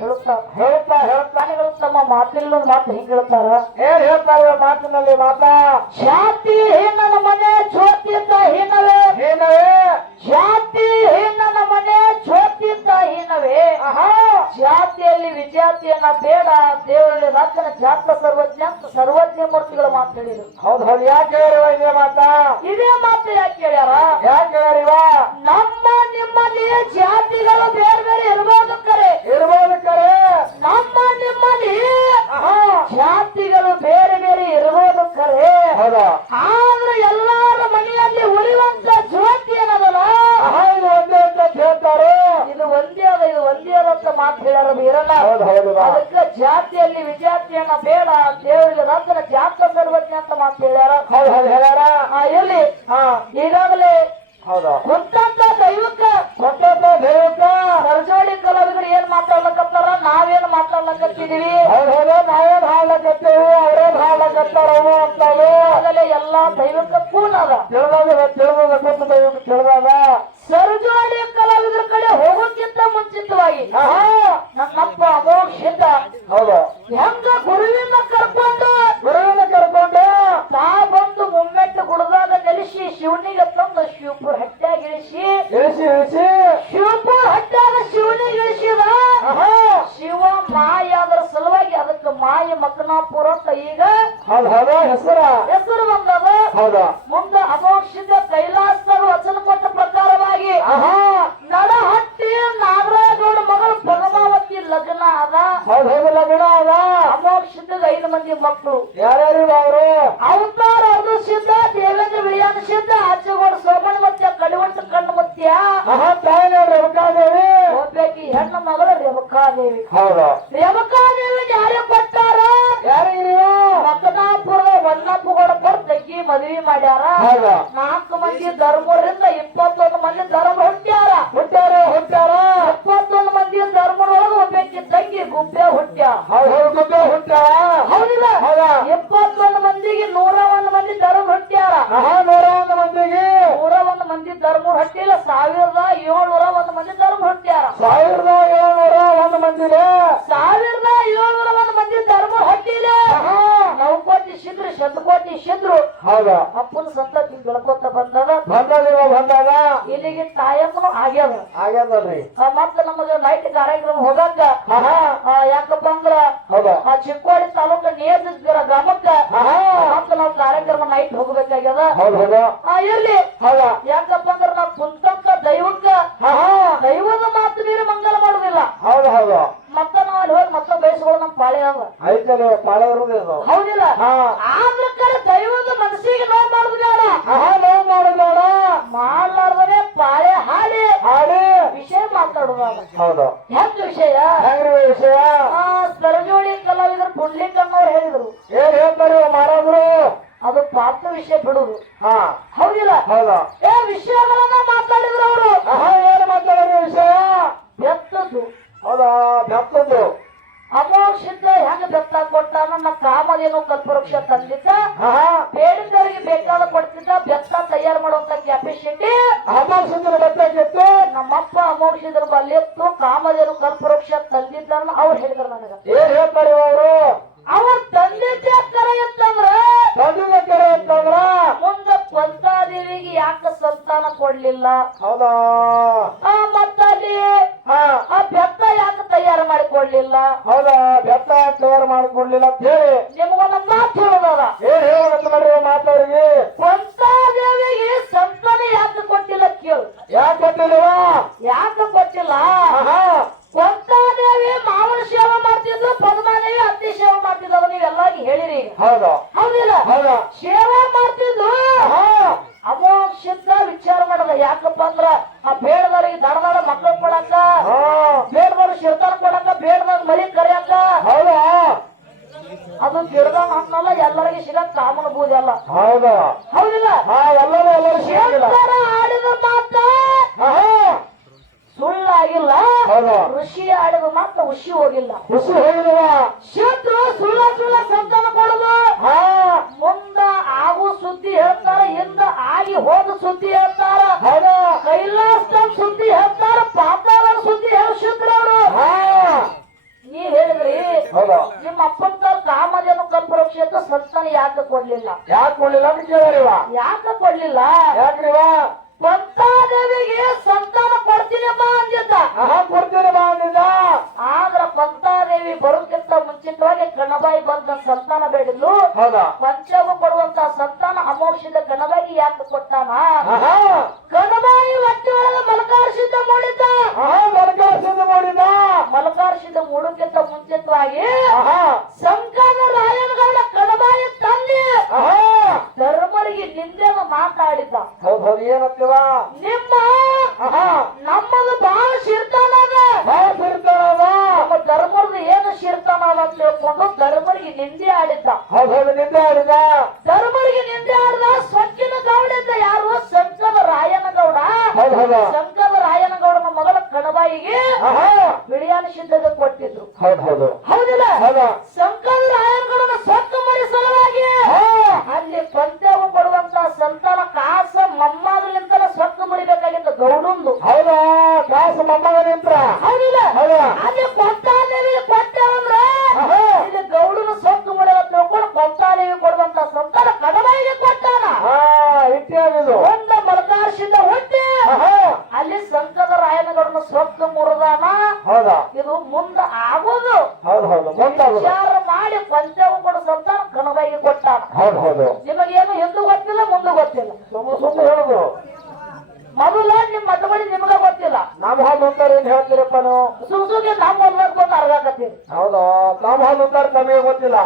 ಹೇಳ್ತಾನೆ ತಮ್ಮ ಮಾತಿಲ್ಲ ಮಾತು ಹಿಂಗ್ ಹೇಳ್ತಾರ. ಏನ್ ಹೇಳ್ತಾರೆ ಮಾತಿನಲ್ಲಿ ಮಾತಾ? ಜಾತಿ ಹೀನನ ಮನೆ ಜ್ಯೋತಿಯಿಂದ ಹೀನವೇ ಜಾತಿ ಹೀನನ ಮನೆ ಜ್ಯೋತಿಯಿಂದ ಹೀನವೇ. ಜಾತಿಯಲ್ಲಿ ವಿಜಾತಿಯನ್ನ ಬೇಡ, ದೇವರಲ್ಲಿ ರಾಜನ ಜಾತ ಸರ್ವಜ್ಞ ಅಂತ ಸರ್ವಜ್ಞ ಮೂರ್ತಿಗಳು ಮಾತು ಹೇಳಿದ್ರು. ಹೌದು ಹೌದು. ಯಾಕೆ ಹೇಳಿವ ಇದೇ ಮಾತಾ? ಇದೇ ಮಾತು ಯಾಕೆ ಹೇಳ್ಯಾರ? ಯಾಕೆ ಹೇಳಿವ? ನಮ್ಮ ನಿಮ್ಮಲ್ಲಿ ಜಾತಿಗಳು ಬೇರೆ ಬೇರೆ ಇರ್ಬೋದು ಕರೆ, ನಮ್ಮ ನಿಮ್ಮಲ್ಲಿ ಜಾತಿಗಳು ಬೇರೆ ಬೇರೆ ಇರ್ಬೋದು ಕರೆ. ಹೌದಾ? ಆದ್ರೆ ಎಲ್ಲಾರ ಮನೆಯಲ್ಲಿ ಉರಿಯುವಂತ ಜ್ಯೋತಿ ಏನದಲ್ಲ ಇದು ಒಂದೇ ಅಂತ ಹೇಳ್ತಾರೆ. ಇದು ಒಂದೇ ಅದ, ಇದು ಒಂದೇ ಅದ ಅಂತ ಮಾತು ಹೇಳ್ಯಾರ ಬೀರಲ್ಲ. ಅದಕ್ಕೆ ಜಾತಿಯಲ್ಲಿ ವಿಜಾತಿಯನ್ನ ಬೇಡ, ದೇವರಿಗೆ ರಾಜನ ಜಾತ ಸರ್ವಜ್ಞ ಅಂತ ಮಾತು ಹೇಳ್ಯಾರ. ಹೌದು ಹೌದು ಹೇಳ್ಯಾರ. ಇರ್ಲಿ, ಈಗಾಗಲೇ ಹೌದಾ ಕುಂತಂತ ದೈವಕ್ಕ ಸರ್ಜೋಳಿ ಕಲಾವಿದರು ಏನ್ ಮಾತಾಡ್ಲಕತ್ತಾರ, ನಾವೇನ್ ಮಾತಾಡ್ಲಕತ್ತಿದೀವಿ. ಹೌದು ಹೌದು. ನಾವೇನ್ ಹಾಡ್ಲಕತ್ತೇವೆ, ಅವ್ರೇನ್ ಹಾಡ್ಲಕತ್ತಾರ ಅಂತವು ಆಗಲೇ ಎಲ್ಲಾ ದೈವಕ್ಕ ಕೂನ್ ಅದ. ತಿಳಿದ ಕುಂತ ದೈವಕ್ಕೆ ತಿಳಿದಾಗ ಸರ್ಜೋಳಿ ಕಲಾವಿದರ ಕಡೆ ಹೋಗೋಕ್ಕಿಂತ ಮುಂಚಿತವಾಗಿ ನನ್ನಪ್ಪ ಅಮೋಕ್ಷಿತ ಹೌದು ಹೆಂಗ ಗುರುವಿನ ಕರ್ಕೊಂಡು ತಾ ಬಂದು ಮುಮ್ಮೆಟ್ಟು ಗುಡ್ದಾಗ ನೆಲೆಸಿ ಶಿವನಿಗೆ ತಂದು ಶಿವಪುರ ಹಟ್ಟ್ಯಾಗ ಇಳಿಸಿ ಶಿವಪುರ ಹಟ್ಟ್ಯಾಗ ಶಿವನಿಗೆ ಇಳಿಸಿದ ಶಿವ ಮಾಯ ಅದರ ಸಲುವಾಗಿ ಅದಕ್ಕೆ ಮಾಯ ಮಕ್ಕನಾಪುರ ಅಂತ ಈಗ ಹೆಸರು ಬಂದದ. ಮುಂದ ಅಮೋಕ್ಷಿತ ಕೈಲಾಸರು ವಚನ ಕೊಟ್ಟ ಪ್ರಕಾರವಾಗಿ ನಡಹಟ್ಟಿ ನಾಗರಾಜಗೌಡ ಮಗಳು ಪದ್ಮಾವತಿ ಲಗ್ನ ಅದ. ಲಗ್ನ ಅದ. ಅಮೋಕ್ಷಿತ 5 ಮಂದಿ ಮಕ್ಕಳು. ಯಾರ್ಯಾರು ಅವರು? ಅವತಾರ ಅದು ಸಿದ್ಧ, ದೇವೇಂದ್ರ ವಿಳಿಯಾನ ಸಿದ್ಧ, ಆಚೆಗೋಡ ಸೋಮಣ್ಣ ಮತ್ಯ, ಕಡಿವಂಟ ಕಣ್ಣು ಮತ್ಯ, ತಾಯಿ ರೇವಕಾದೇವಿ, ಒಬ್ಬಾಕಿ ಹೆಣ್ಣು ಮಗಳು ರೇವಕಾದೇವಿ. ಹೌದು. ರೇವಕಾದೇವಿ ಯಾರೇ ಕೊಟ್ಟಾರ? ಯಾರಿಗೆ? ಮಕ್ಕನಾಪುರದ ವನ್ನಪ್ಪಗೌಡ ತಗ್ಗಿ ಮದುವೆ ಮಾಡ್ಯಾರ. 4 ಮಂದಿ ಧರ್ಮರಿಂದ 21 ಮಂದಿ ಧರ್ಮ ಹುಟ್ಟ್ಯಾರ. 21 ಮಂದಿ ಧರ್ಮದೊಳಗೆ ಒಬ್ಬಾಕಿ ತಂಗಿ ಗುಬ್ಬೆ ಹುಟ್ಟ್ಯಾರ. ಹೌದಿಲ್ಲ? 21 ಮಂದಿಗೆ 101 ಮಂದಿ ಧರ್ಮ ಹುಟ್ಟ್ಯಾರ. 101 ಮಂದಿಗೆ 101 ಮಂದಿ ಧರ್ಮ ಹುಟ್ಟಿಲ್ಲ, 1701 ಮಂದಿ ಧರ್ಮ ಹುಟ್ಟ್ಯಾರ. 1701 ಮಂದಿಗೆ 1701 ಮಂದಿ ಧರ್ಮ ಹುಟ್ಟಿಲ್ಲ. 9 ಕೋಟಿ ಶಿದ್ರು, 100 ಕೋಟಿ ಶಿದ್ರು. ಹೌದಾ? ಅಪ್ಪನ ಸಂತತಿ ಬೆಳ್ಕೊತ ಬಂದದ. ಇಲ್ಲಿಗೆ ತಾಯಮ್ಮನು ಆಗ್ಯದ್ರಿ. ಮತ್ತ ನಮಗ ನೈಟ್ ಕಾರ್ಯಕ್ರಮ ಹೋಗಕ್ಕ ಯಾಕಪ್ಪ ಅಂದ್ರ ಚಿಕ್ಕೋಡಿ ತಾಲೂಕ ನೇಜ ಗ್ರಾಮಕ್ಕ ಮತ್ತ ನಾವು ಕಾರ್ಯಕ್ರಮ ನೈಟ್ ಹೋಗ್ಬೇಕಾಗ್ಯದ. ಇರ್ಲಿ, ಯಾಕಪ್ಪ ಅಂದ್ರ ನಾವು ಕುಂತಂತ ದೈವಕ್ಕ ದೈವದ ಮಾತು ಮೀರಿ ಮಂಗಲ ಮಾಡುದಿಲ್ಲ. ಮತ್ತ ನಾವ್ ಅಲ್ಲಿ ಹೋಗಿ ಮತ್ತ ಬಯಸ್ಕೊಳ್ಳೋ ನಮ್ ಪಾಳೆ ಅದ. ಹೌದಿಲ್ಲ? ಆದ್ರ ಕಡೆ ದೈವದ ಮನಸ್ಸಿಗೆ ನೋವು ಮಾಡುದಿಲ್ಲ, ಮಾಡ್ಲಾರ್ದನೆ ಪಾಳೆ ಹಾಡಿ ವಿಷಯ ಮಾತಾಡುದ. ಹೆಂಗ ವಿಷಯ? ಸರಜೋಳಿ ಕಲಾವಿದರು ಪುಂಡ್ಲಿಂಗಮ್ಮವ್ರು ಹೇಳಿದ್ರು, ಏನ್ ಹೇಳ್ತಾರೆ ಮಹಾರಾಜರು? ಅದು ಪಾತ್ರ ವಿಷಯ ಬಿಡುದು. ಹೌದಿಲ್ಲ? ವಿಷಯಗಳನ್ನ ಮಾತಾಡಿದ್ರು ಅವರು. ಏನ್ ಮಾತಾಡಿದ್ರು ವಿಷಯ? ಬೆತ್ತದ್ದು. ಬೆತ್ತದ್ದು. ಅಮೋಕ್ಷಿತ ಹೆಂಗ ಬೆತ್ತ ಕೊಟ್ಟ, ನನ್ನ ಕಾಮದೇನು ಕಲ್ಪವೃಕ್ಷ ತಂದಿದ್ದ, ಬೇಡಿದವರಿಗೆ ಬೇಕಾದ ಕೊಡ್ತಿದ್ದ, ಬೆತ್ತ ತಯಾರು ಮಾಡುವಂತ ಕೆಪಾಸಿಟಿ ಅಮೋಕ್ಷಿತರ ಬೆತ್ತಕ್ಕಿತ್ತು. ನಮ್ಮಪ್ಪ ಅಮೋಕ್ಷಿತರ ಬಲ್ಲಿತ್ತು, ಕಾಮದೇನು ಕಲ್ಪವೃಕ್ಷ ತಂದಿದ್ದ ಅವ್ರು ಹೇಳಿದ್ರು ನನಗ. ಏನ್ ಹೇಳ್ತಾರೆ ಅವರು? ಅವ್ರ ತಂದಿದ್ದ ಕರೆ ಇತ್ತಂದ್ರ ಮುಂದ ಕೊಂತಾದೇವಿಗೆ ಯಾಕ ಸಂತಾನ ಕೊಡ್ಲಿಲ್ಲ? ಹೌದಾ? ಮತ್ತಲ್ಲಿ ಆ ಬೆತ್ತ ಯಾಕೆ ತಯಾರು ಮಾಡಿಕೊಡ್ಲಿಲ್ಲ? ಹೌದಾ? ಬೆತ್ತ ತಯಾರು ಮಾಡಿಕೊಡ್ಲಿಲ್ಲ ಅಂತ ಹೇಳಿ ನಿಮಗೊಂದು ಮಾತು ಹೇಳೋದ. ಏನ್ ಹೇಳೋದು ಮಾಡ್ರಿ ಮಾತಾಡಿಗೆ? ಕೊಂತಾದೇವಿಗೆ ಸಂತಾನ ಯಾಕೆ ಕೊಟ್ಟಿಲ್ಲ ಕೇಳು. ಯಾಕೆ ಕೊಟ್ಟಿಲ್ವ? ಯಾಕೆ ಕೊಟ್ಟಿಲ್ಲ? ಕೊಂತಾದೇವಿ ಮಾವನ ಸೇವೆ ಮಾಡ್ತಿದ್ದು, ಪದ್ಮಾದೇವಿ ಅತ್ತಿ ಸೇವೆ ಮಾಡ್ತಿದ್ದವ, ನೀವೆಲ್ಲಾಗಿ ಹೇಳಿರಿ. ಹೌದಿಲ್ಲ? ಸೇವೆ ಮಾಡ್ತಿದ್ದು ಅಮೋಕ್ಷಿತ ವಿಚಾರ ಮಾಡದ. ಯಾಕಪ್ಪ ಅಂದ್ರ ಆ ಬೇಡದವ್ರಿಗೆ ದಡದಾಡ ಮಕ್ಕಳು ಕೊಡಾಕ, ಬೇಡದವ್ರು ಶಿವತಾನ ಕೊಡಾಕ, ಬೇಡದಾಗ ಮಳಿ ಕರಿಯಾಕ, ಅದು ಗಿಡದ ಹಣ್ಣಲ್ಲ, ಎಲ್ಲರಿಗೆ ಸಿಗಕ್ ಕಾಮನ ಬೂದಿ ಅಲ್ಲ. ಹೌದಿಲ್ಲ? ಆಡಿದ ಮಾತ ಸುಳ್ಳಾಗಿಲ್ಲ, ಋಷಿ ಆಡಿದ ಮಾತ ಹುಷಿ ಹೋಗಿಲ್ಲ. ಶತ್ರು ಸುಳ್ಳ ಸಂತಾನ ಕೊಡುದು. ಮುಂದ ಆಗು ಸುದ್ದಿ ಹೇಳ್ತಾರ, ಹಿಂದ ಆಗಿ ಹೋದ ಸುದ್ದಿ ಹೇಳ್ತಾರ, ಕೈಲಾಸ ಸುದ್ದಿ ಹೇಳ್ತಾರ, ಪಾತಾಳ ಸುದ್ದಿ ಹೇಳ ಶುದ್ರ ಅವರು. ಯಾಕೆ ಕೊಡ್ಲಿಲ್ಲ ಯಾಕೆ ಕೊಡ್ಲಿಲ್ಲ ಅಂತ ಕೇಳಿವ ಯಾಕೆ ಕೊಡ್ಲಿಲ್ಲ ಯಾಕ್ರಿವ ಪಂತಾದೇವಿಗೆ ಸಂತಾನ ಕೊಡ್ತೀನಿ ಬಾ ಅಂದಿದ್ದ ಕೊಡ್ತೀನಿ ಬಾ ಅಂದಿದ್ದ ಆದ್ರ ಪಂತಾದೇವಿ ಬರೋಕ್ಕಿಂತ ಮುಂಚಿತವಾಗಿ ಕಣಬಾಯಿ ಬಂದ ಸಂತಾನ ಬೇಡಿದ್ಲು ಹೌದಾ ಪಂಚವು ಕೊಡುವಂತ ಸಂತಾನ ಅಮೋಕ್ಷದ ಕಣಬಾಯಿ ಯಾಕೆ ಕೊಟ್ಟಾನ ಕಣಬಾಯಿ ಹೊಟ್ಟೆ ಒಳಗೆ ಮಲಕಾರ್ಷಿತ ಮೂಡಿದ್ದ ಮಲಕಾರ್ಸಿಂದ ಮಾಡಿದ ಮಲಕಾರ್ಷಿತ ಮೂಡಕ್ಕಿಂತ ಮುಂಚಿತವಾಗಿ ಸಂಕನ ರಾಯನಗೌಡ ಕಣಬಾಯಿ ತಂದೆ ಧರ್ಮರಿಗೆ ನಿಂದೆನ ಮಾತಾಡಿದ್ದ ಹೌದ್ ಹೌದು ಏನಂತೀವ ನಿಮ್ಮ ನಮ್ಮದು ಬಹಳ ಶಿರ್ತಾನದ ನಮ್ಮ ಧರ್ಮದ ಏನು ಶಿರ್ತಾನ ಅಂತ ತಿಳ್ಕೊಂಡು ಧರ್ಮರಿಗೆ ನಿಂದೆ ಆಡಿದ್ದ ಹೌದ್ ಹೌದು ನಿಂದೆ ಆಡಿದ ಧರ್ಮರಿಗೆ ನಿಂದೆ ಆಡಿದ ಸ್ವಚ್ಛನ ಗೌಡ ಇದ್ದ ಯಾರು ಸಂಕನ ರಾಯನಗೌಡ ಹೌದ್ ಹೌದು ಸಂಕನ ರಾಯನಗೌಡನ ಮಗಳ ಕಣಬಾಯಿಗೆ ಬಿಳಿಯಾನ ಸಿದ್ಧತೆ ಕೊಟ್ಟಿದ್ರು ಹೌದ್ ಹೌದು ಹೌದಿಲ್ಲ ಹೌದಾ ಸಂಕನ ರಾಯನಗೌಡನ ಸ್ವತ್ತು ಮರಿ ಸಲುವಾಗಿ ಅಲ್ಲಿ ಪಂಚವು ಕೊಡುವಂತ ಸಂತಾನ ಕಾಸ ಮೊಮ್ಮಗಲಿಂದಲೇ ಸ್ವತ್ತು ಮುರಿಬೇಕಾಗಿತ್ತು ಗೌಡಂದು ಹೌದಾ ಕಾಸ ಮೊಮ್ಮಗ ನಿಂತ್ರ ಹೌದಿಲ್ಲ ಹೌದಾ ಅಲ್ಲಿ ಕೊಂತಾದೇವಿ ಕೊಟ್ಟೆವಂದ್ರ ಇಲ್ಲಿ ಗೌಡನ ಸ್ವತ್ತು ಮುರಿಯ ತಿಳ್ಕೊಂಡು ಕೊಂತಾದೇವಿ ಕೊಡುವಂತ ಸಂತಾನ ಕಡಬಾಯಿಗೆ ಕೊಟ್ಟಾನ ಇತ್ಯಾದಿದು ಒಂದ ಮಲಕಾರ್ಷಿಂದ ಹುಟ್ಟಿ ಅಲ್ಲಿ ಸಂಕದ ರಾಯನಗೌಡನ ಸ್ವತ್ತು ಮುರಿದಾನ ಹೌದಾ ಇದು ಮುಂದ ಆಗೋದು ಹೌದು ಹೌದು ಮುಂದಾಗುದು ವಿಚಾರ ಮಾಡಿ ಪಂಚವು ಕೊಡು ಸಂತಾನ ಕಣಬಾಯಿಗೆ ಕೊಟ್ಟಾನ ಹೌದು ಹೌದು ನಿಮಗೇನು ಎಂದು ಗೊತ್ತಿಲ್ಲ ಮುಂದೆ ಗೊತ್ತಿಲ್ಲ ಸುಮ್ಮನೆ ಹೇಳುದು ಮೊದಲ ನಿಮ್ ಮತಬಳಿ ನಿಮಗ ಗೊತ್ತಿಲ್ಲ ನಮ್ಮ ಹಾಲು ಅಂತಾರೆ ಏನ್ ಹೇಳ್ತೀರಪ್ಪ ನೀವು ಸುಮ್ಸುಗೆ ನಮ್ಮ ಹೊಲ್ದಾಗ ಬಂದು ಅರ್ಗಾಕತ್ತೀರಿ ಹೌದಾ ನಮ್ಮ ಹಾಲು ಅಂತಾರೆ ತಮಗೆ ಗೊತ್ತಿಲ್ಲ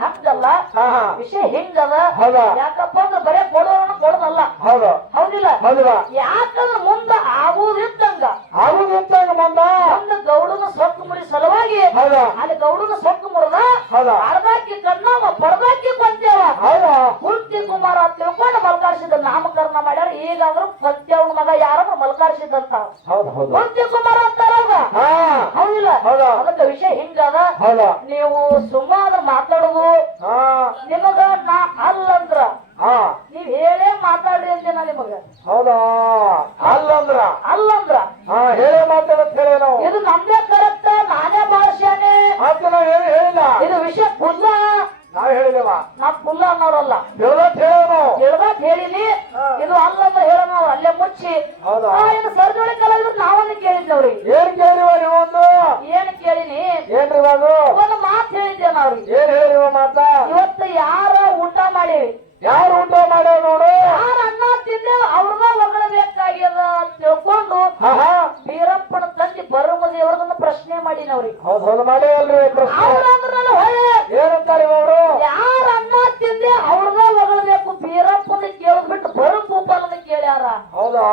ಹಂಗಲ್ಲ ಹಾ ಹಾ ವಿಷಯ ಹಿಂಗದ ಹೌದಾ ಯಾಕಪ್ಪ ಅಂದ್ರೆ ಬರೇ ಕೊಡೋಣ ಕೊಡೋದಲ್ಲ ಹೌದು ಹೌದಿಲ್ಲ ಹೌದಾ ಯಾಕಂದ್ರೆ ಮುಂದ ಆಗುದಿದ್ದಂಗ ಆಗುದಿದ್ದಾಗ ಮುಂದ ಒಂದು ಗೌಡನ ಸೊಕ್ಕು ಮುರಿ ಸಲುವಾಗಿ ಹೌದಾ ಅಲ್ಲಿ ಗೌಡನ ಸೊಕ್ಕು ಮುರಿದ ಹೌದಾ ಅರ್ಧಾಕಿ ಕಣ್ಣವ ಪರದಾಕಿ ಕೊಂತೇವ ಹೌದಾ ಕುಂತಿ ಕುಮಾರ ತಿಳ್ಕೊಂಡು ಮಲ್ಕಾರ್ಸಿದ ನಾಮಕರಣ ಮಾಡ್ಯಾರ ಈಗಾದ್ರೂ ಪಂಚವನ ಮಗ ಯಾರನ್ನ ಮಲ್ಕಾರ್ಸಿದ ಅಂತ ಹೌದು ಹೌದು ಕುಂತಿ ಕುಮಾರ ಅಂತಾರಲ್ಲ ಹಾ ಹೌದಿಲ್ಲ ಹೌದಾ ಅದಕ್ಕೆ ವಿಷಯ ಹಿಂಗದ ಹೌದಾ ನೀವು ಸುಮ್ಮನೆ ಮಾತಾಡುದು ಹಾ ನಿಮಗ ನಾ ಅಲ್ಲಂದ್ರ ಹಾ ನೀವ್ ಹೇಳೇ ಮಾತಾಡ್ರಿ ಅಂದಿನ ನಿಮಗ ಹೌದಾ ಅಲ್ಲಂದ್ರ ಅಲ್ಲಂದ್ರ ಹೇಳೇ ಮಾತಾಡತ್ ಹೇಳಿ ನಾವು ಇದು ನಮ್ದೇ ಕರೆಕ್ಟ್ ನಾನೇ ಭಾಷೆನೆ ಮತ್ತೆ ನಾವು ಏನು ಹೇಳಿಲ್ಲ ಇದು ವಿಷಯ ಪುಲ್ಲ ನಾವ್ ಹೇಳಿದೇವ ನಾ ಪುಲ್ಲ ಅನ್ನೋರಲ್ಲ ಹೇಳತ್ ಹೇಳ ನಾವು ಹೇಳ್ದಾಕ್ ಹೇಳಿನಿ ಇದು ಅಲ್ಲಂದ್ರ ಹೇಳೋಣ ಅವ್ರು ಅಲ್ಲೇ ಮುಚ್ಚಿ ಹೌದಾ ಏನು ಸರ್ಜೋಳಿ ಕಲಾವಿದ್ರು ನಾವೊಂದು ಕೇಳಿದ್ವಿ ಅವ್ರಿಗೆ ಏನ್ ಕೇಳಿವ ನೀವೊಂದು ಏನ್ ಕೇಳಿನಿ ಏನ್ರಿ ಇವಾಗ ಒಂದು ಮಾತು ಹೇಳಿದ್ದೇನ ಅವ್ರಿಗೆ ಏನ್ ಹೇಳಿವ ಮಾತಾ ಇವತ್ತು ಯಾರ ಊಟ ಮಾಡೀವಿ ಯಾರು ಊಟ ಮಾಡ್ಯಾವ ನೋಡು ಯಾರ ಅನ್ನ ತಿಂದೇವ್ ಅವ್ರದ ಹೊಗಳಬೇಕಾಗ್ಯದ ಅಂತ ತಿಳ್ಕೊಂಡು ಬೀರಪ್ಪನ ತಂದೆ ಬರುಮದೇವ್ರದನ್ನ ಪ್ರಶ್ನೆ ಮಾಡೀನಿ ಅವ್ರಿಗೆ ಹೌದ್ ಹೌದು ಮಾಡ್ಯಾವಲ್ರಿ ಪ್ರಶ್ನೆ ಅವ್ರಂದ್ರಲ್ಲ ಹೊಳೆ ಏನಂತಾರೆ ಅವರು ಯಾರ ಅನ್ನ ತಿಂದೆ ಅವ್ರದ ಹೊಗಳಬೇಕು ಬೀರಪ್ಪನ ಕೇಳದ್ ಬಿಟ್ಟು ಬರು ಭೂಪಾಲನ ಕೇಳ್ಯಾರ ಹೌದಾ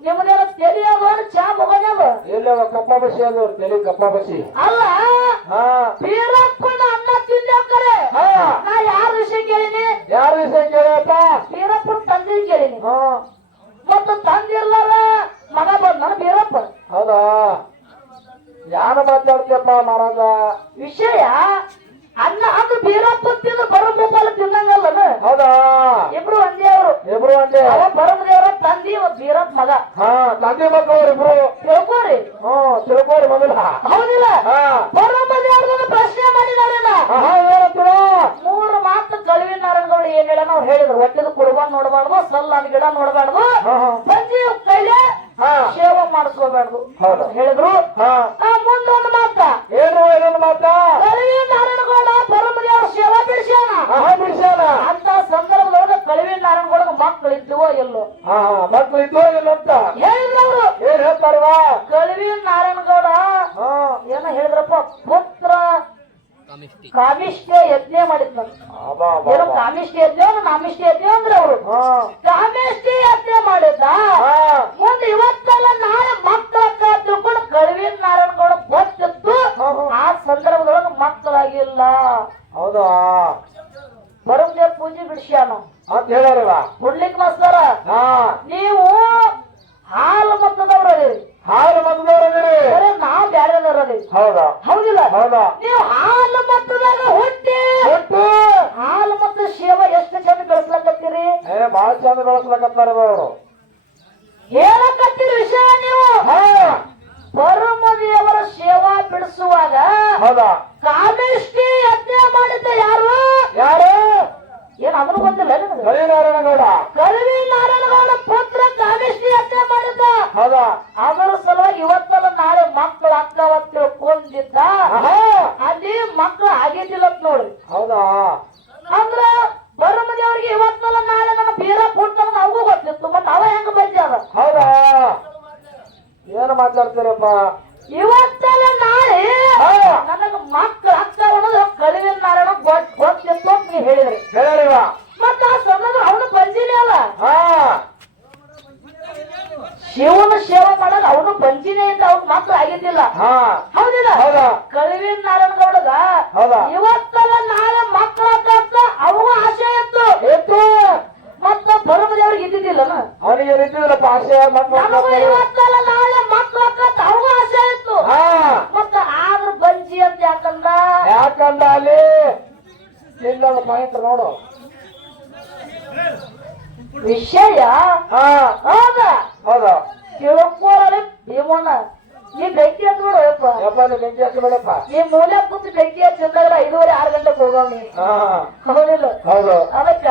ನಿಮ್ಮದೇನ ತೆಲಿಯೋದು ಚಾ ಮುಗನದು ಎಲ್ಲವ ಕಪ್ಪ ಬಸಿ ಅದು ತಲೆ ಕಪ್ಪ ಬಸಿ ಅಲ್ಲ ಹಾ ಬೀರಪ್ಪನ ಅನ್ನ ತಿಂದೇವ್ ಕರೆ ನಾ ಯಾರ ವಿಷಯ ಕೇಳಿನಿ ಯಾರ ವಿಷಯ ಕೇಳಪ್ಪ ಬೀರಪ್ಪನ ತಂದೆ ಕೇಳಿನಿ ಹಾ ಮತ್ತು ತಂದಿರ್ಲಾರ ಮಗ ಬಂದ ಬೀರಪ್ಪ ಹೌದಾ ಯಾರ ಮಾತಾಡ್ತೀಯಪ್ಪ ಮಹಾರಾಜ ವಿಷಯ ಅನ್ನ ಅಂದ್ರೆ ಬೀರಪ್ಪ ತಿಂದು ಬರೋ ಭೂಪಾಲ ತಿನ್ನಂಗಲ್ಲನ ಹೌದಾ ಇಬ್ರು ಒಂದೇ ಅವರು ಇಬ್ರು ಒಂದೇ ಅವ ಬರಮದೇವ್ರ ತಂದಿ ಬೀರಪ್ಪ ಮಗ ತಂದೆ ಮಕ್ಕಳು ಇಬ್ರು ತಿಳ್ಕೋರಿ ತಿಳ್ಕೋರಿ ಮೊದಲ ಹೌದಿಲ್ಲ ಬರಮದೇವ್ರದನ್ನ ಪ್ರಶ್ನೆ ಮಾಡಿದಾರೇನ ಏನಂತೀರ 3 ಮಾತು ಕಳುವಿ ನಾರಾಯಣಗೌಡ ಏನ್ ಹೇಳ ನಾವು ಹೇಳಿದ್ರು ಒಟ್ಟದ ಕುಡ್ಬಂದ್ ನೋಡಬಾರ್ದು ಸಲ್ಲ ಗಿಡ ನೋಡಬಾರ್ದು ಸಂಜೆ ಕೈಲೆ ಸೇವೆ ಮಾಡಿಸ್ಕೋಬಾರ್ದು ಹೇಳಿದ್ರು ಮುಂದೊಂದು ಮಾತ ಏನು ಏನೊಂದು ಮಾತ ಕಳುವಿ ನಾರಾಯಣಗೌಡ ಬರಮದೇವ್ರ ಸೇವಾ ಬಿಡಿಸ್ಯಾನ ಅಂತ ಸಂದರ್ಭದೊಳಗ ಕಳುವಿ ನಾರಾಯಣಗೌಡ ಮಕ್ಕಳು ಇದ್ದುವೋ ಎಲ್ಲೋ ಮಕ್ಕಳು ಇದ್ದೋ ಇಲ್ಲಂತ ಹೇಳಿದ್ರು ಏನ್ ಹೇಳ್ತಾರವಾ ಕಳುವಿ ನಾರಾಯಣಗೌಡ ಏನ ಹೇಳಿದ್ರಪ್ಪ ಪುತ್ರ ಕಾಮಿಷ್ಠ ಯಜ್ಞ ಮಾಡಿದ್ನ ಏನು ಕಾಮಿಷ್ಠ ಯಜ್ಞ ನಾಮಿಷ್ಠ ಯಜ್ಞ ಅಂದ್ರೆ ಅವರು ಕಾಮಿಷ್ಠ ಯಜ್ಞ ಮಾಡಿದ್ದ ಮುಂದೆ ಇವತ್ತಲ್ಲ ನಾಳೆ ಮಕ್ಕಳಕ್ಕ ತಿಳ್ಕೊಂಡು ಕಳುವಿ ನಾರಾಯಣಗೌಡ ಗೊತ್ತಿತ್ತು ಆ ಸಂದರ್ಭದೊಳಗೆ ಮಕ್ಕಳಾಗಿಲ್ಲ ಹೌದಾ ಬರಂದೇ ಪೂಜೆ ಬಿಡಿಸ್ಯಾನ ಅಂತ ಹೇಳ್ಯಾರಲ್ಲ ಕೊಡ್ಲಿಕ್ಕೆ ಮಾಸ್ತರ ನೀವು ಹಾಲು ಮತದವ್ರದಿರಿ ಹಾಲು ಮತದವ್ರದಿರಿ ನಾವು ಬ್ಯಾರೆದವ್ರದಿರಿ ಹೌದಾ ಹೌದಿಲ್ಲ ಹೌದಾ ನೀವು ಹಾಲು ಮತದಾಗ ಹುಟ್ಟಿ ಹಾಲು ಮತ್ತು ಸೇವಾ ಎಷ್ಟು ಚಂದ ಬೆಳೆಸ್ಲಕತ್ತೀರಿ ಬಹಳ ಚಂದ ಬೆಳೆಸ್ಲಕತ್ತಾರ ಅವರು ಹೇಳಕತ್ತೀರಿ ವಿಷಯ ನೀವು ಪರಮದೇವರ ಸೇವಾ ಬಿಡಿಸುವಾಗ ಹೌದಾ ಕಾಮಿಷ್ಠಿ ಯಜ್ಞ ಮಾಡಿದ್ದ ಯಾರು ಯಾರು ಏನ್ ಅದನ್ನು ಗೊತ್ತಿಲ್ಲ ನಿನಗೆ? ಕರಿನಾರಾಯಣಗೌಡ ಕಳವಿ ನಾರಾಯಣಗೌಡ ಪುತ್ರ ಕಾಮೇಶ್ವರಿ ಹತ್ಯೆ ಮಾಡಿದ್ದ. ಹೌದಾ ಅದರ ಸಲುವಾಗಿ ಇವತ್ತಲ್ಲ ನಾಳೆ ಮಕ್ಕಳು ಅಕ್ಕವ ತಿಳ್ಕೊಂಡಿದ್ದ. ಅಲ್ಲಿ ಮಕ್ಕಳು ಆಗಿದ್ದಿಲ್ಲ ಅಂತ ನೋಡ್ರಿ. ಹೌದಾ ಅಂದ್ರ ಬರಮದೇವ್ರಿಗೆ ಇವತ್ತಲ್ಲ ನಾಳೆ ನನ್ನ ಬೀರ ಪುಟ್ಟನ ಅವಗೂ ಗೊತ್ತಿತ್ತು. ಮತ್ತ ಅವ ಹೆಂಗ ಬಂದ್ಯಾರ? ಹೌದಾ ಏನು ಮಾತಾಡ್ತೀರಪ್ಪ? ಇವತ್ತಲ್ಲ ನಾಳೆ ನನಗ ಮಕ್ಕಳು ಅಕ್ಕ ಅನ್ನೋದು ಕಳವಿ ನಾರಾಯಣ ಗೊತ್ತಿತ್ತು ಅಂತ ನೀವು ಹೇಳಿದ್ರಿ. ಹೇಳಿವ ಮತ್ತ ಆ ಸಣ್ಣದ ಅವನು ಬಂಜಿನೇ ಅಲ್ಲ. ಹಾ ಶಿವನ ಸೇವೆ ಮಾಡಕ್ ಅವನು ಬಂಜಿನೇ ಇದ್ದ. ಅವ್ನ ಮಕ್ಕಳು ಆಗಿದ್ದಿಲ್ಲ. ಹಾ ಹೌದಿಲ್ಲ? ಹೌದಾ ಕಳವಿ ನಾರಾಯಣಗೌಡಗ ಹೌದಾ ಇವತ್ತಲ್ಲ ನಾಳೆ ಮಕ್ಕಳ ಅವನು ಆಸೆ ಇತ್ತು. ಎತ್ತು ಮತ್ತ ಬರಮದೇವ್ರಿಗೆ ಇದ್ದಿದ್ದಿಲ್ಲ. ಅವನಿಗೆ ಇದ್ದಿದ್ರಪ್ಪ ಆಸೆ ನಮಗೂ ಇವತ್ತಲ್ಲ ನಾಳೆ ಮಕ್ಕಳ ಅವನು ಆಸೆ ಇತ್ತು. ಹಾ ಮತ್ತ ಆದ್ರ ಬಂಜಿ ಅಂತ ಯಾಕಂದ? ಯಾಕಂದ ಅಲ್ಲಿ ಇಲ್ಲ ಪಾಯಿಂಟ್ ನೋಡು ವಿಷಯ. ಹಾ ಹೌದಾ ಹೌದಾ ತಿಳ್ಕೊಳ್ಳಿ ಭೀಮಣ್ಣ. ಈ ಬೆಂಕಿ ಹಚ್ಬಿಡು ಯಪ್ಪ. ಯಪ್ಪ ನೀ ಬೆಂಕಿ ಹಚ್ಚಬೇಡಪ್ಪ. ಈ ಮೂಲೆ ಕೂತು ಬೆಂಕಿ ಹಚ್ಚಿದಾಗ 5:30 6 ಗಂಟೆಗೆ ಹೋಗವ್ ನೀ. ಹಾ ಹೌದಿಲ್ಲ? ಹೌದು ಅದಕ್ಕ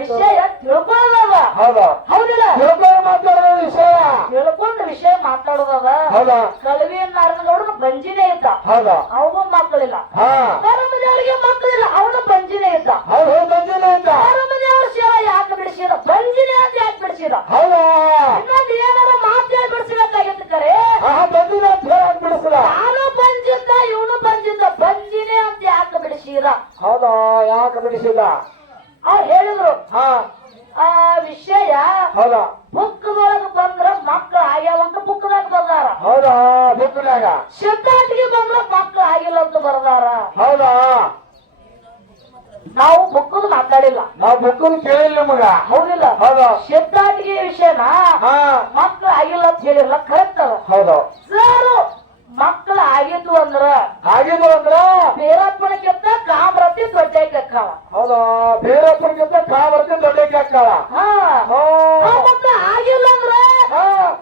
ವಿಷಯ ತಿಳ್ಕೊಳ್ಳೋದದ. ಹೌದಾ ಹೌದಿಲ್ಲ? ತಿಳ್ಕೊಂಡು ಮಾತಾಡೋ ವಿಷಯ ತಿಳ್ಕೊಂಡ ವಿಷಯ ಮಾತಾಡೋದದ. ಹೌದಾ ಕಳವಿ ನಾರಾಯಣಗೌಡನ ಬಂಜಿನೇ ಇದ್ದ. ಹೌದಾ ಅವನು ಮಕ್ಕಳಿಲ್ಲ. ಹಾ ಬರಮದೇವರಿಗೆ ಮಕ್ಕಳಿಲ್ಲ. ಅವನು ಬಂಜಿನೇ ಇದ್ದ. ಹೌದು ಬಂದಿಲ್ಲ ಅಂತ ಬರಮದೇವ್ರ ಸೇವೆ ಯಾಕೆ ಬಿಡಿಸಿದ? ಬಂಜಿನೇ ಅಂತ ಯಾಕೆ ಬಿಡಿಸಿದ? ಹೌದಾ ಇನ್ನೊಂದು ಏನಾರ ಮಾತೇಳಿ ಬಿಡಿಸಬೇಕಾಗಿತ್ತು ಕರೆ. ಬಂದಿಲ್ಲ ಅಂತ ಹೇಳಕ್ ಬಿಡಿಸಲ್ಲ. ನಾನು ಬಂಜಿದ್ದ ಇವನು ಬಂಜಿದ್ದ. ಬಂಜಿನೇ ಅಂತ ಯಾಕೆ ಬಿಡಿಸಿದ? ಹೌದಾ ಯಾಕೆ ಬಿಡಿಸಿಲ್ಲ? ಅವ್ರು ಹೇಳಿದ್ರು ಹಾ ಆ ವಿಷಯ ಹೌದಾ ಬುಕ್ದೊಳಗ ಬಂದ್ರ ಮಕ್ಕಳು ಆಗ್ಯಾವಂತ ಬುಕ್ದಾಗ ಬರ್ದಾರ. ಹೌದಾ ಬುಕ್ನಾಗ ಸಿದ್ಧಾಂತಿಗೆ ಬಂದ್ರ ಮಕ್ಕಳು ಆಗಿಲ್ಲ ಅಂತ ಬರ್ದಾರ. ಹೌದಾ ನಾವು ಬುಕ್ಕದು ಮಾತಾಡಿಲ್ಲ. ನಾವು ಬುಕ್ಕನ್ನು ಕೇಳಿಲ್ಲ ನಿಮಗ. ಹೌದಿಲ್ಲ? ಹೌದಾ ಸಿದ್ಧಾಂತಿಗೆ ವಿಷಯನ ಹಾ ಮಕ್ಕಳು ಆಗಿಲ್ಲ ಅಂತ ಹೇಳಿರಲ್ಲ. ಕರೆಕ್ಟ್ ಅದ. ಹೌದು ಸರ್ ಮಕ್ಕಳು ಆಗಿದ್ದು ಅಂದ್ರ ಆಗಿದ್ದು ಅಂದ್ರ ಬೇರಪ್ಪನಕ್ಕಿಂತ ಕಾಮರತಿ ದೊಡ್ಡ ಕಕ್ಕವ. ಹೌದಾ ಬೇರೊಬ್ಬರಿಗಿಂತ ಕಾವರ್ತಿ ದೊಡ್ಡಕ್ಕೆ ಹಾಕ್ತಾಳ. ಹಾ ಮತ್ತ ಆಗಿಲ್ಲ ಅಂದ್ರ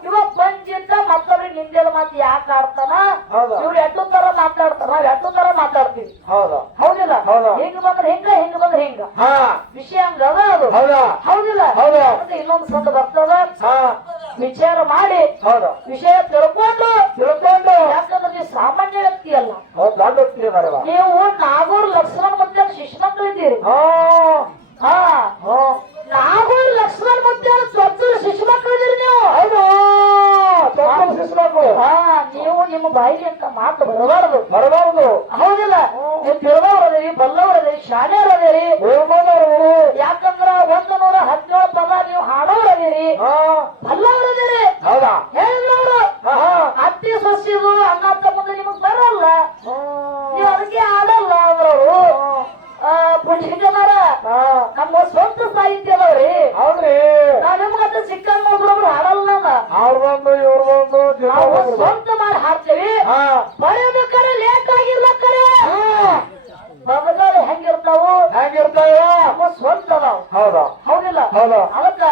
ಇವ ಬಂಜಿದ್ದ ಮತ್ತೊಬ್ರಿಗೆ ನಿಂದೆದ ಮಾತು ಯಾಕೆ ಆಡ್ತಾನ? ಹೌದಾ ಇವ್ರು ಎಟ್ಟು ತರ ಮಾತಾಡ್ತಾರ. ನಾವ್ ಎಟ್ಟು ತರ ಮಾತಾಡ್ತೀವಿ. ಹೌದಾ ಹೌದಿಲ್ಲ? ಹೌದಾ ಹಿಂಗ ಬಂದ್ರೆ ಹಿಂಗ ಹಿಂಗ ಬಂದ್ರೆ ಹಿಂಗ ಹಾ ವಿಷಯ ಹಂಗ ಅದ ಅದು. ಹೌದಾ ಹೌದಿಲ್ಲ? ಹೌದಾ ಮತ್ತೆ ಇನ್ನೊಂದು ಸಂದ ಬರ್ತದ. ಹಾ ವಿಚಾರ ಮಾಡಿ ಹೌದಾ ವಿಷಯ ತಿಳ್ಕೊಂಡು ತಿಳ್ಕೊಂಡು ಯಾಕಂದ್ರೆ ನೀವು ಸಾಮಾನ್ಯ ವ್ಯಕ್ತಿ ಅಲ್ಲ. ಹೌದು ದೊಡ್ಡ ವ್ಯಕ್ತಿ ಅದಾರಲ್ಲ. ನೀವು ನಾಗೂರ್ ಲಕ್ಷ್ಮಣ್ ಮತ್ತೆ ಶಿಶು ಮಕ್ಕಳು ಇದ್ದೀರಿ. ಹಾ ಹಾ ಹಾ ನಾಗೂರ್ ಲಕ್ಷ್ಮಣ್ ಮತ್ತೆ ಸ್ವಚ್ಛ ಶಿಶು ಮಕ್ಕಳು ಇದ್ದೀರಿ ನೀವು. ಹೌದು ಶಿಸ್ಬೇಕು. ಹಾ ನೀವು ನಿಮ್ಮ ಬಾಯಿಗೆ ಅಂತ ಮಾತು ಬರಬಾರದು. ಬರಬಾರದು. ಹೌದಿಲ್ಲ? ನೀವು ತಿಳಿದವರದೇರಿ, ಬಲ್ಲವರದೇರಿ, ಶಾಣೆಯವರದೇರಿ. ಯಾಕಂದ್ರ 117 ಪದ ನೀವು ಹಾಡೋರದೇರಿ, ಬಲ್ಲವರದೇರಿ. ಹೌದಾ ಹೇಳಿದ್ರು ಅತ್ತಿ ಸೊಸಿದು ಅಣ್ಣ ತಮ್ಮದು ನಿಮಗ್ ಬರಲ್ಲ. ನೀವು ಅದಕ್ಕೆ ಆಡಲ್ಲ ಅಂದ್ರವ್ರು. ಪುಣ್ಯಕಮರ ನಮ್ಮ ಸ್ವಂತ ಸಾಹಿತ್ಯ ಅದಾವ್ರಿ. ಹೌದ್ರಿ ನಾವ್ ನಿಮ್ಗಂತ ಸಿಕ್ಕಂಗ್ ಒಬ್ರೊಬ್ರು ಹಾಡಲ್ಲ. ಅವ್ರದೊಂದು ಇವ್ರದೊಂದು ನಾವು ಸ್ವಂತ ಮಾಡಿ ಹಾಡ್ತೇವಿ. ಬರೆಯಬೇಕಾದ್ರೆ ಲೇಟ್ ಆಗಿರ್ಲಕ್ಕರೆ ಬದಲಾವಣೆ ಹೆಂಗಿರ್ತಾವು ಹೆಂಗಿರ್ತಾವ ನಮ್ಮ ಸ್ವಂತ ಅದಾವ. ಹೌದಾ ಹೌದಿಲ್ಲ? ಹೌದಾ ಅದಕ್ಕ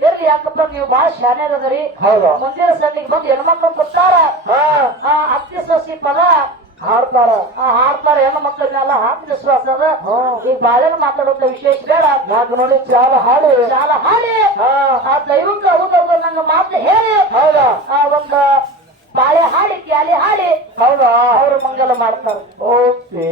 ಇರ್ಲಿ. ಯಾಕಪ್ಪ ನೀವು ಬಹಳ ಶಾಣೆ ಅದರಿ. ಹೌದಾ ಮುಂದಿನ ಸಂದಿಗೆ ಬಂದು ಹೆಣ್ಮಕ್ಳು ಕೊಡ್ತಾರ. ಅತ್ತಿ ಸಸಿ ಪದ ಹಾಡ್ತಾರ ಹಾಡ್ತಾರ. ಹೆಣ್ಣು ಮಕ್ಕಳನ್ನೆಲ್ಲ ಹಾಕಿ ವಿಶ್ವಾಸ ಅದ. ಈಗ ಬಾಳೆನ ಮಾತಾಡೋದ ವಿಶೇಷ ಬೇಡ. ನಾಲ್ಕು ನೋಡಿ ಚಾಲ ಹಾಡಿ ಚಾಲ ಹಾಡಿ ಆ ದೈವಕ್ಕೆ ಹೌದೌದು ನಂಗೆ ಮಾತು ಹೇಳಿ ಹೌದಾ ಒಂದು ಬಾಳೆ ಹಾಡಿ ಕ್ಯಾಲಿ ಹಾಡಿ ಹೌದಾ ಅವರು ಮಂಗಲ ಮಾಡ್ತಾರ. ಓಕೆ